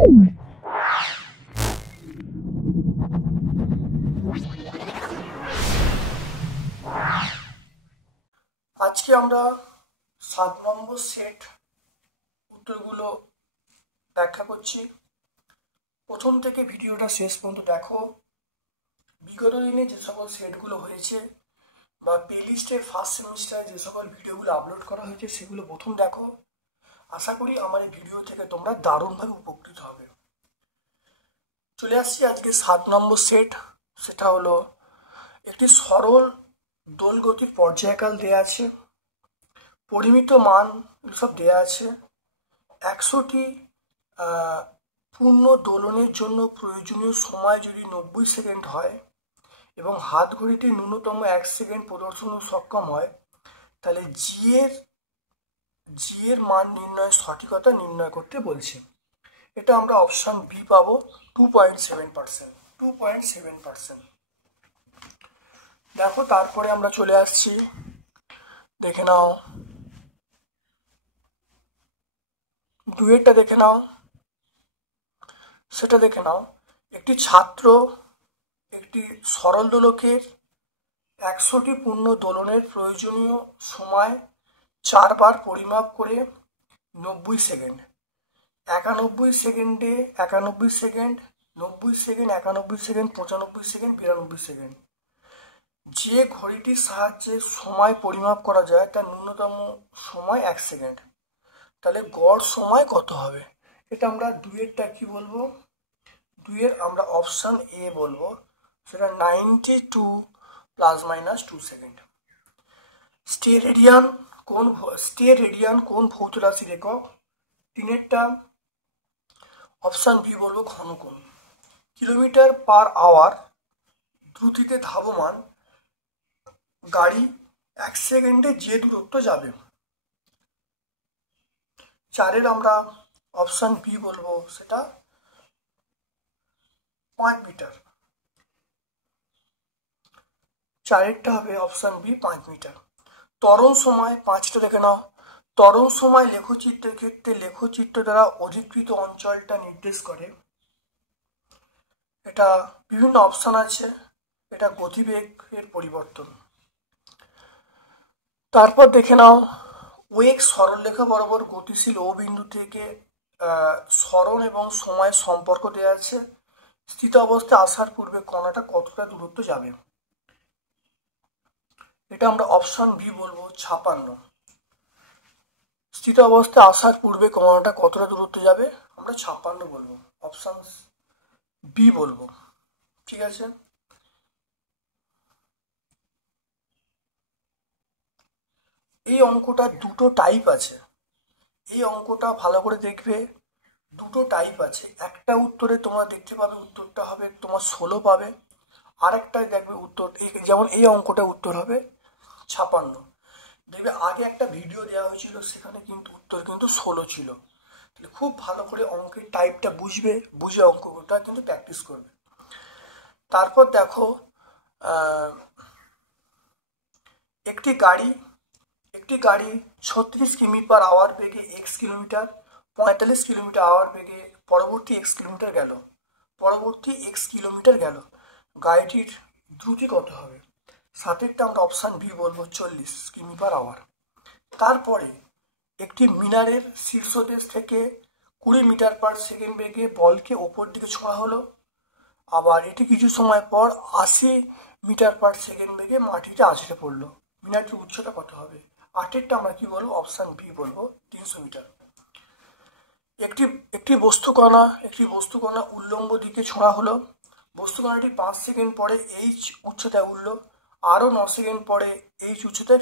আজকে আমরা 7 নম্বর সেট উত্তরগুলো ব্যাখ্যা করছি। প্রথম থেকে ভিডিওটা শেষ পর্যন্ত দেখো। বিগত দিনে যে সকল সেটগুলো হয়েছে বা প্লেলিস্টে ফার্স্ট সেমিস্টারে যে সকল ভিডিওগুলো আপলোড করা হয়েছে সেগুলো প্রথম দেখো। আশা করি আমার এই ভিডিও থেকে তোমরা দারুণভাবে উপকৃত হবে। চলে আসছি আজকে 7 নম্বর সেট। সেটা হলো একটি সরল দোলগতির পর্যায়কাল দেয়া আছে, পরিমিত মান সব দেয়া আছে। 100টি পূর্ণ দোলনের জন্য প্রয়োজনীয় সময় যদি 90 সেকেন্ড হয় এবং হাত ঘড়িটি ন্যূনতম 1 সেকেন্ড প্রদর্শন সক্ষম হয়, তাহলে জি এর মান নির্ণয়ের সঠিকতা নির্ণয় করতে বলছে। এটা আমরা অপশন বি পাবো 2.7%। 2.7%। দেখো, তারপরে আমরা চলে আসছি, দেখে নাও ডুয়েটটা দেখে নাও। সেটা দেখে নাও, একটি ছাত্র একটি সরল দোলকের 100টি পূর্ণ দোলনের প্রয়োজনীয় সময় 4 বার পরিমাপ করে 90 সেকেন্ড, 91 সেকেন্ডে 91 second, 90 second, 91 second, 95 second, 92 second যে ঘড়িটির সাহায্যে সময় পরিমাপ করা যায় তার ন্যূনতম সময় 1 সেকেন্ড। তাহলে গড় সময় কত হবে? এটা আমরা দুইয়েরটা কি বলবো? দুইয়ের আমরা অপশন এ বলবো, সেটা 92 ± 2 সেকেন্ড। স্টে রেডিয়ান কোন ভৌত রাশির একক? তিনেরটা অপশন বি বলবো ঘনকোণ। কিলোমিটার পার আওয়ার দ্রুতিতে ধাবমান গাড়ি 1 সেকেন্ডে যে দূরত্ব যাবে। চারের আমরা অপশন বি বলবো, সেটা 5 মিটার। চারেরটা হবে অপশন বি 5 মিটার। ত্বরণ সময় 5টা দেখে নাও। ত্বরণ সময় লেখচিত্রের ক্ষেত্রে লেখচিত্র দ্বারা অধিকৃত অঞ্চলটা নির্দেশ করে। এটা বিভিন্ন অপশন আছে। এটা গতিবেগের পরিবর্তন। তারপর দেখে নাও, ওয়েগ সরলরেখা বরাবর গতিশীল ও বিন্দু থেকে সরণ এবং সময় সম্পর্ক দেওয়া আছে। স্থিত অবস্থায় আসার পূর্বে কণাটা কতটা দূরত্ব যাবে? এটা আমরা অপশন বি বলবো 56। স্থিত অবস্থায় আসার পূর্বে কণাটা কতটা দূরত্ব যাবে? আমরা 56 বলবো, অপশন বি বলবো। ঠিক আছে। এই অঙ্কটা দুটো টাইপ আছে। এই অঙ্কটা ভালো করে দেখবে, দুটো টাইপ আছে। একটা উত্তরে তোমরা দেখতে পাবে উত্তরটা হবে তোমার 16 পাবে, আর একটাই দেখবে উত্তর, যেমন এই অঙ্কটা উত্তর হবে 56। দেখবে আগে একটা ভিডিও দেওয়া হয়েছিল, সেখানে কিন্তু উত্তর কিন্তু 16 ছিল। তাহলে খুব ভালো করে অঙ্কের টাইপটা বুঝবে, বুঝে অঙ্কটা কিন্তু প্র্যাকটিস করবে। তারপর দেখো, একটি গাড়ি 36 কিমি/আওয়ার বেগে x কিলোমিটার, 45 কিলোমিটার/আওয়ার বেগে পরবর্তী x কিলোমিটার গেল। গাড়িটির দ্রুতি কত হবে? সাতেরটা আমরা অপশান বি বলবো 40 কিমি/আওয়ার। তারপরে একটি মিনারের শীর্ষদেশ থেকে 20 মিটার/সেকেন্ড বেগে বলকে ওপর দিকে ছোঁড়া হলো। আবার এটি কিছু সময় পর 80 মিটার/সেকেন্ড বেগে মাটিতে আছড়ে পড়লো। মিনারটির উচ্চতা কত হবে? আটেরটা আমরা কি বলবো? অপশান বি বলবো 300 মিটার। একটি বস্তুকণা উল্লম্ব দিকে ছোঁড়া হলো। বস্তুকণাটি 5 সেকেন্ড পরে এইচ উচ্চতায় উঠলো। আরও 9 সেকেন্ড পরে এইচ উচ্চতায়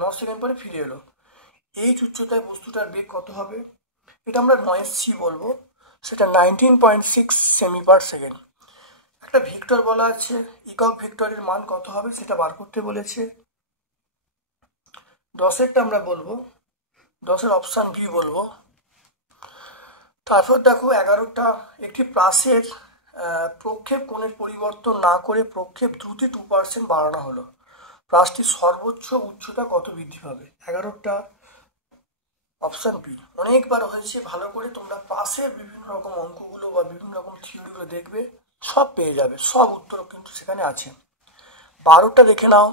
9 সেকেন্ড পরে ফিরে এলো। এইচ উচ্চতায় বস্তুটার বেগ কত হবে? এটা আমরা 9c বলবো, সেটা 19.6 সেমি/সেকেন্ড। একটা ভেক্টর বলা আছে, একক ভেক্টরের মান কত হবে সেটা বার করতে বলেছে। 10এরটা আমরা বলবো, 10এর অপশান বি বলবো। তারপর দেখো 11টা, একটি প্রাসের প্রক্ষেপ কোণের পরিবর্তন না করে প্রক্ষেপ দ্রুতি 2% বাড়ানো হলো। প্রাসটির সর্বোচ্চ উচ্চতা কত বৃদ্ধি পাবে? 11টা অপশান বি। অনেকবার হয়েছে, ভালো করে তোমরা পাশের বিভিন্ন রকম অঙ্কগুলো বা বিভিন্ন রকম থিওরিগুলো দেখবে, সব পেয়ে যাবে, সব উত্তর কিন্তু সেখানে আছে। 12টা দেখে নাও।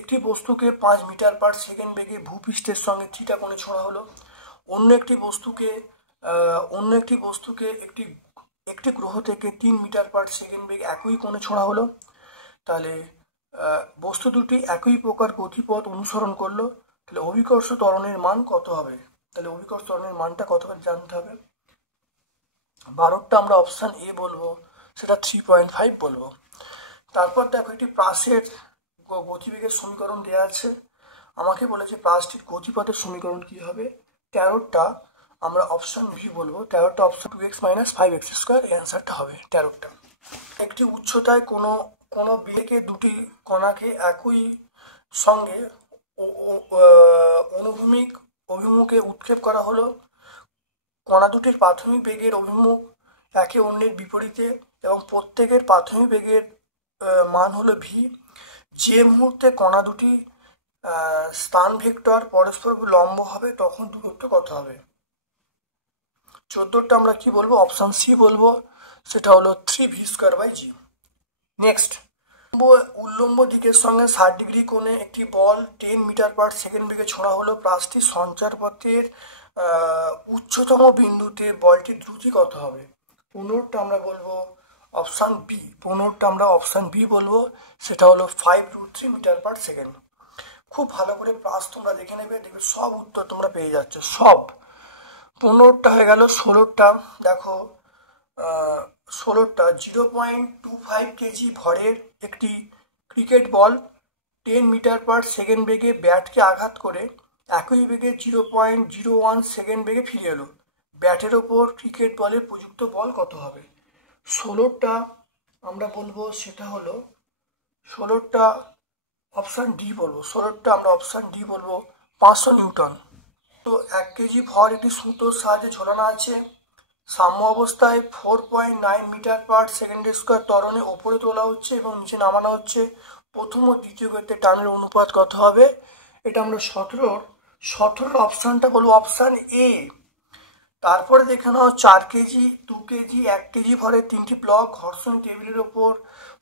একটি বস্তুকে 5 মিটার পার সেকেন্ড বেগে ভূপৃষ্ঠের সঙ্গে থিটা কোণে ছোঁড়া হলো। অন্য একটি বস্তুকে একটি গ্রহ থেকে 3 মিটার পার সেকেন্ড বেগে একই কোণে ছোঁড়া হলো। তাহলে বস্তু দুটি একই প্রকার গতিপথ অনুসরণ করলো, তাহলে অভিকর্ষ ত্বরণের মান কত হবে? তাহলে অভিকর্ষ ত্বরণের মানটা কত হবে জানতে হবে। 12টা আমরা অপশান এ বলবো, সেটা 3.5 বলবো। তারপর দেখো একটি প্রাসের গতিবেগের সমীকরণ দেওয়া আছে, আমাকে বলেছে প্রাসটির গতিপথের সমীকরণ কি হবে। 13টা আমরা অপশান বি বলবো, 13টা অপশান 2x - 5x স্কোয়ার, এই অ্যান্সারটা হবে 13টা। একটি উচ্চতায় কোনো বেগে দুটি কণাকে একই সঙ্গে অনুভূমিক অভিমুখে উৎক্ষেপ করা হলো। কণা দুটির প্রাথমিক বেগের অভিমুখ একে অন্যের বিপরীতে এবং প্রত্যেকের প্রাথমিক বেগের মান হলো ভি। যে মুহূর্তে কণা দুটি স্থান ভেক্টর পরস্পর লম্ব হবে তখন দূরত্ব কত হবে? 14টা আমরা কি বলবো, অপশান সি বলবো, সেটা হলো 3v²/g। নেক্সট, উল্লম্ব দিকের সঙ্গে 60 ডিগ্রি কোণে একটি বল 10 মিটার পার সেকেন্ড বেগে ছোঁড়া হলো। প্রাসটির সঞ্চারপথের উচ্চতম বিন্দুতে বলটির দ্রুতি কত হবে? 15টা আমরা বলবো অপশান বি, 15টা আমরা অপশান বি বলবো, সেটা হলো 5√3 মিটার পার সেকেন্ড। খুব ভালো করে প্রাস তোমরা দেখে নেবে, দেখবে সব উত্তর তোমরা পেয়ে যাচ্ছ সব। 15টা হয়ে গেল। 16টা দেখো, 16টা 0.25 কেজি ভরের একটি cricket ball 10 metre per second বেগে ব্যাটকে আঘাত করে একই বেগে 0.01 সেকেন্ড বেগে ফিরে এলো। ব্যাটের ওপর ক্রিকেট বলের প্রযুক্ত বল কত হবে? 16টা আমরা বলবো, সেটা হলো 16টা অপশান ডি বলবো, 16টা আমরা অপশান ডি বলবো, 500 নিউটন। তো 1 কেজি ভর একটি সুতোর সাহায্যে ঝোলানো আছে। সাম্য অবস্থায় 4.9 মিটার পার সেকেন্ড স্কোয়ার ত্বরণে ওপরে তোলা হচ্ছে এবং নিচে নামানো হচ্ছে। প্রথম ও দ্বিতীয় ক্ষেত্রে টানের অনুপাত কত হবে? এটা আমরা 17 অপশানটা বলবো, অপশান এ। তারপরে দেখে নাও 4 কেজি, 2 কেজি, 1 কেজি ভরের 3টি ব্লক ঘর্ষণ টেবিলের ওপর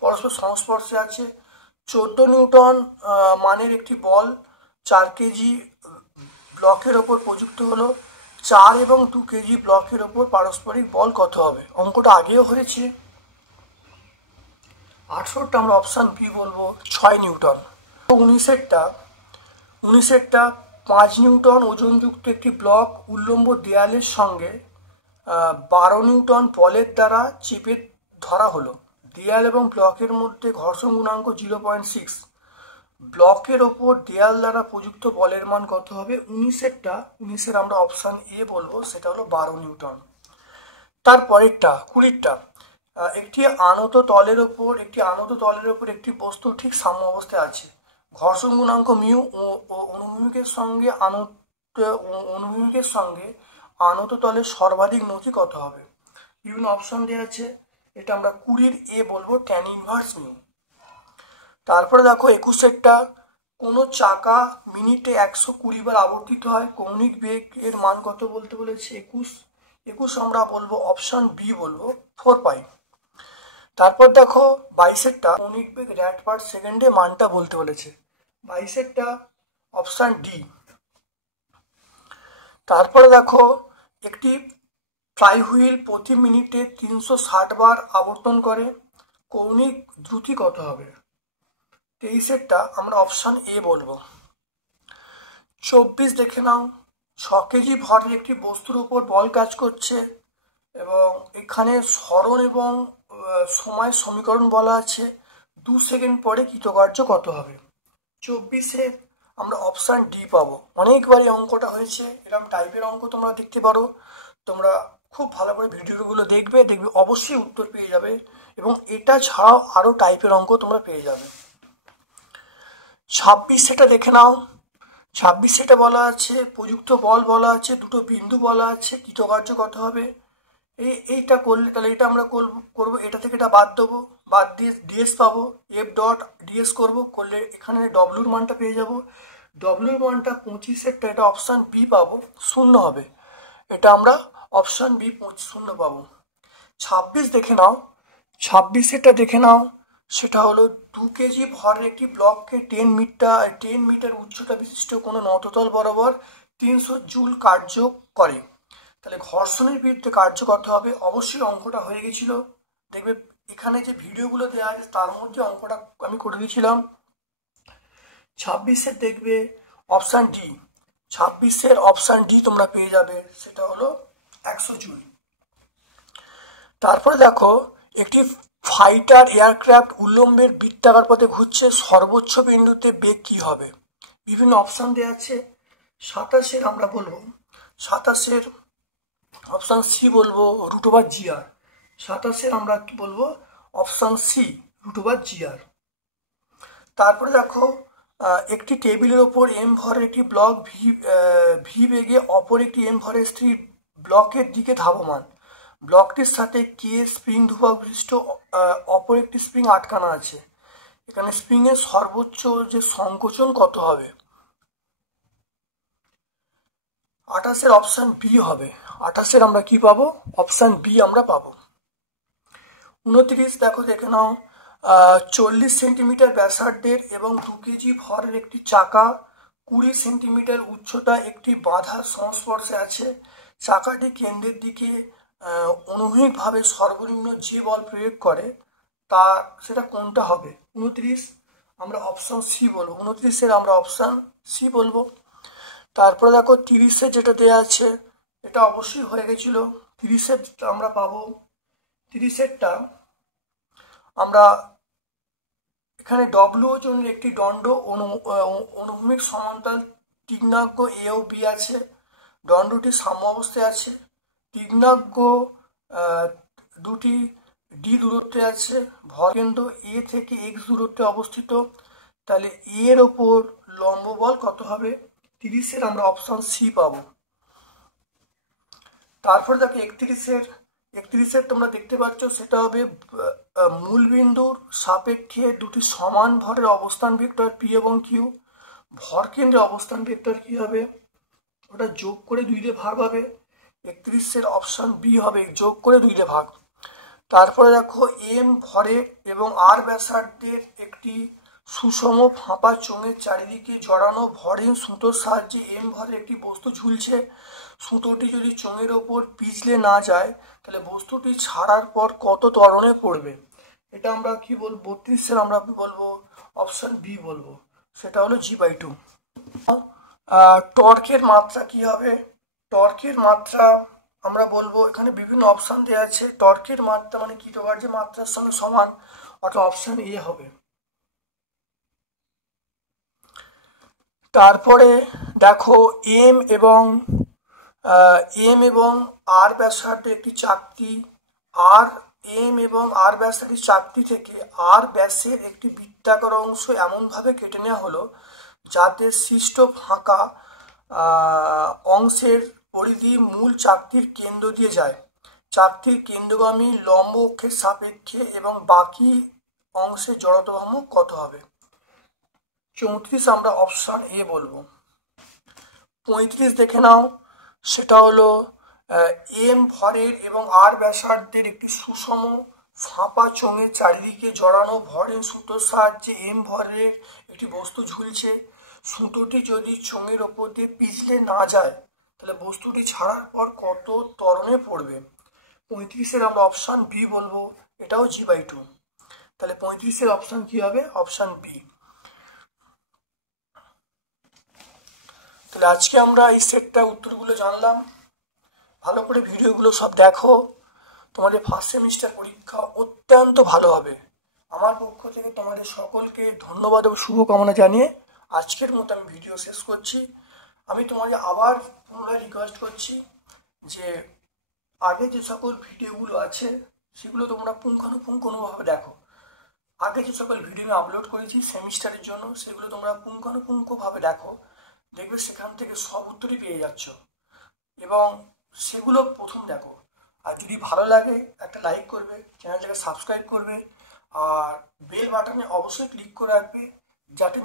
পরস্পর সংস্পর্শে আছে। 14 নিউটন মানের একটি বল 4 কেজি ব্লকের ওপর প্রযুক্ত হলো। 4 এবং 2 কেজি ব্লকের ওপর পারস্পরিক বল কত হবে? অঙ্কটা আগেও হয়েছে। 18টা আমরা অপশান বি বলবো, 6 নিউটন। 19এরটা 5 নিউটন ওজনযুক্ত একটি ব্লক উল্লম্ব দেয়ালের সঙ্গে 12 নিউটন বলের দ্বারা চেপে ধরা হলো। দেয়াল এবং ব্লকের মধ্যে ঘর্ষণ গুণাঙ্ক 0.6। ব্লকের ওপর দেয়াল দ্বারা প্রযুক্ত বলের মান কত হবে? 19এর আমরা অপশান এ বলবো, সেটা হলো 12 নিউটন। তারপরেরটা 20টা, একটি আনত তলের ওপর একটি বস্তু ঠিক সাম্য অবস্থায় আছে। ঘর্ষণ গুণাঙ্ক মিউ ও অনুভূমিকের সঙ্গে আনত তলের সর্বাধিক নতি কত হবে? বিভিন্ন অপশন দেওয়া আছে, এটা আমরা 20 এ বলবো, ট্যান ইনভার্স মিউ। তারপরে দেখো 21এরটা, কোনো চাকা মিনিটে 120 বার আবর্তিত হয়, কৌণিক বেগ এর মান কত বলতে বলেছে? 21 আমরা বলবো অপশন বি বলবো, 4 পাই। তারপর দেখো 22এরটা, কৌণিক বেগ র্যাট পার সেকেন্ডে মানটা বলতে বলেছে। 22এরটা অপশন ডি। তারপরে দেখো একটি ফ্লাইহুইল প্রতি মিনিটে 360 বার আবর্তন করে, কৌণিক দ্রুতি কত হবে? 23এরটা আমরা অপশান এ বলবো। 24 দেখে নাও, 6 কেজি ভরের একটি বস্তুর উপর বল কাজ করছে এবং এখানে সরণ এবং সময় সমীকরণ বলা আছে। 2 সেকেন্ড পরে কৃতকার্য কত হবে? 24এর আমরা অপশান ডি পাবো। অনেকবারই অঙ্কটা হয়েছে, এরকম টাইপের অঙ্ক তোমরা দেখতে পারো। তোমরা খুব ভালো করে ভিডিওগুলো দেখবে অবশ্যই উত্তর পেয়ে যাবে এবং এটা ছাড়াও আরও টাইপের অঙ্ক তোমরা পেয়ে যাবে। 26 দেখে নাও, 26 বলা আছে প্রযুক্ত বল বলা আছে, দুটো বিন্দু বলা আছে, কৃতকার্য কত হবে? এইটা করলে তাহলে এটা আমরা করবো, এটা থেকে এটা বাদ দেবো, বাদ দিয়ে ডিএস পাবো, এফ ডট ডিএস করবো, করলে এখানে ডব্লিউর মানটা পেয়ে যাবো ডব্লিউর মানটা 25-এরটা এটা অপশান বি পাবো, শূন্য হবে, এটা আমরা অপশান বি 0 পাবো। 26 দেখে নাও, 26-এরটা দেখে নাও, সেটা হলো 2 কেজি ভরের একটি ব্লককে 10 মিটার উচ্চতা বিশিষ্ট কোনো নততল বরাবর 300 জুল কার্য করে। তাহলে ঘর্ষণের বিরুদ্ধে কার্য করতে হবে। অবশ্যই অঙ্কটা হয়ে গেছিল, দেখবে এখানে যে ভিডিওগুলো দেওয়া আছে তার মধ্যে অঙ্কটা আমি করে দিয়েছিলাম। 26-এর দেখবে অপশান ডি, 26-এর অপশান ডি তোমরা পেয়ে যাবে, সেটা হলো 100 জুল। তারপরে দেখো একটি ফাইটার এয়ারক্রাফট উল্লম্বের বৃত্তাকার পথে ঘুরছে, সর্বোচ্চ বিন্দুতে বেগ কি হবে? বিভিন্ন অপশান দেওয়া আছে। 27-এর আমরা বলবো, 27-এর অপশান সি বলবো √GR। 27-এর আমরা কি বলবো? Option C √GR। তারপরে দেখো একটি টেবিলের ওপর এম ভরের একটি ব্লক ভি বেগে অপর একটি এম ভরের স্থির ব্লকের দিকে ধাবমান। ব্লকটির সাথে কে স্প্রিং ধ্রুবক বিশিষ্ট অপর একটি স্প্রিং আটকানো আছে। এখানে স্প্রিংয়ের সর্বোচ্চ যে সংকোচন কত হবে? 28-এর অপশান বি হবে। 28-এর আমরা কি পাবো? অপশান বি আমরা পাবো। 29 দেখো, দেখে নাও 40 সেন্টিমিটার ব্যাসার্ধের এবং 2 কেজি ভরের একটি চাকা 20 সেন্টিমিটার উচ্চতা একটি বাধার সংস্পর্শে আছে। চাকাটি কেন্দ্রের দিকে অনুভূমিকভাবে সর্বনিম্ন যে বল প্রয়োগ করে তা সেটা কোনটা হবে? 29 আমরা অপশান সি বলবো। 29-এর আমরা অপশান সি বলবো। তারপরে দেখো 30-এ যেটা দেওয়া আছে এটা অবশ্যই হয়ে গেছিল। 30-এর আমরা পাবো, 30-এরটা আমরা এখানে ডব্লিউ জনের একটি দণ্ড অনুভূমিক সমান্তরাল তীক্ষ্ণাগ্র এ ও বি আছে। দণ্ডটি সাম্য অবস্থায় আছে। তীক্ষ্ণাগ্র দুটি ডি দূরত্বে আছে। ভরকেন্দ্র এ থেকে এক্স দূরত্বে অবস্থিত। তাহলে এর ওপর লম্ব বল কত হবে? 30-এর আমরা অপশান সি পাবো। তারপরে দেখো 31-এর তোমরা দেখতে পাচ্ছ, সেটা হবে মূলবিন্দুর সাপেক্ষে দুটি সমান ভরের অবস্থান ভেক্টর পি এবং কিউ। ভরকেন্দ্রে অবস্থান ভেক্টর কি হবে? ওটা যোগ করে 2 ভাগ হবে। 31-এর অপশান বি হবে, যোগ করে 2 ভাগ। তারপরে দেখো এম ভরের এবং আর ব্যাসার্ধের একটি সুষম ফাঁপা চোঙের চারিদিকে জড়ানো ভরহীন সুতোর সাহায্যে এম ভরের একটি বস্তু ঝুলছে। সুতোটি যদি চোঙের ওপর পিছলে না যায় তাহলে বস্তুটি ছাড়ার পর কত ত্বরণে পড়বে? এটা আমরা কি বলবো? 32-এর আমরা বলবো অপশান বি বলবো, সেটা হলো G/2। টর্কের মাত্রা কি হবে? টর্কের মাত্রা আমরা বলবো, এখানে বিভিন্ন অপশান দেওয়া আছে। টর্কের মাত্রা মানে কি? যে মাত্রার সঙ্গে সমান, অর্থাৎ অপশান এ হবে। তারপরে দেখো এম এবং আর ব্যাসার্ধের একটি চাকতি, এম এবং আর ব্যাসার্ধের চাকতি থেকে আর ব্যাসের একটি বৃত্তাকার অংশ এমনভাবে কেটে নেওয়া হলো যাতে সৃষ্ট ফাঁকা অংশের পরিধি মূল চাকতির কেন্দ্র দিয়ে যায়। চাকতির কেন্দ্রগামী লম্ব অক্ষের সাপেক্ষে এবং বাকি অংশের জড়তা ভ্রামক কত হবে? 34 আমরা অপশান এ বলবো। 35 দেখে নাও, সেটা হলো এম ভরের এবং আর ব্যাসার্ধের একটি সুষম ফাঁপা চোঙের চারিদিকে জড়ানো ভরহীন সুতোর সাহায্যে এম ভরের একটি বস্তু ঝুলছে। সুতোটি যদি চোঙের ওপর দিয়ে পিছলে না যায় তাহলে বস্তুটি ছাড়ার পর কত ত্বরণে পড়বে? 35-এর আমরা অপশান বি বলবো, এটাও G/2। তাহলে 35-এর অপশান কি হবে? Option B. তাহলে আজকে আমরা এই সেটটা উত্তরগুলো জানলাম। ভালো করে ভিডিওগুলো সব দেখো, তোমাদের ফার্স্ট সেমিস্টার পরীক্ষা অত্যন্ত ভালো হবে। আমার পক্ষ থেকে তোমাদের সকলকে ধন্যবাদ এবং শুভকামনা জানিয়ে আজকের মতো আমি ভিডিও শেষ করছি। আমি তোমাদের আবার পুনরায় রিকোয়েস্ট করছি যে আগে যে সকল ভিডিওগুলো আছে সেগুলো তোমরা পুঙ্খানুপুঙ্খভাবে দেখো। আগে যে সকল ভিডিও আমি আপলোড করেছি সেমিস্টারের জন্য সেগুলো তোমরা পুঙ্খানুপুঙ্খভাবে দেখো, দেখবে সেখান থেকে সব উত্তরই পেয়ে যাচ্ছ। এবং সেগুলো প্রথম দেখো, আর যদি ভালো লাগে একটা লাইক করবে, চ্যানেলটাকে সাবস্ক্রাইব করবে, আর বেল বাটনে অবশ্যই ক্লিক করে রাখবে যাতে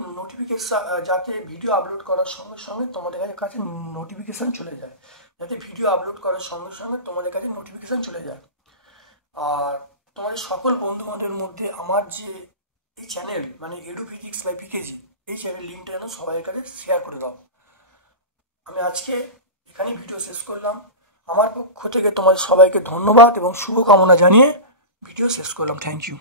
যাতে ভিডিও আপলোড করার সঙ্গে সঙ্গে তোমাদের কাছে নোটিফিকেশান চলে যায়, যাতে ভিডিও আপলোড করার সঙ্গে সঙ্গে তোমাদের কাছে নোটিফিকেশান চলে যায়। আর তোমাদের সকল বন্ধুবান্ধবের মধ্যে আমার যে এই চ্যানেল মানে এডুফিজিক্স বাই পিকেজি, এই চ্যানেল লিঙ্কটা যেন সবাই কাছে শেয়ার করে দাও। আমি আজকে এখানেই ভিডিও শেষ করলাম। আমার পক্ষ থেকে তোমাদের সবাইকে ধন্যবাদ এবং শুভকামনা জানিয়ে ভিডিও শেষ করলাম। Thank you.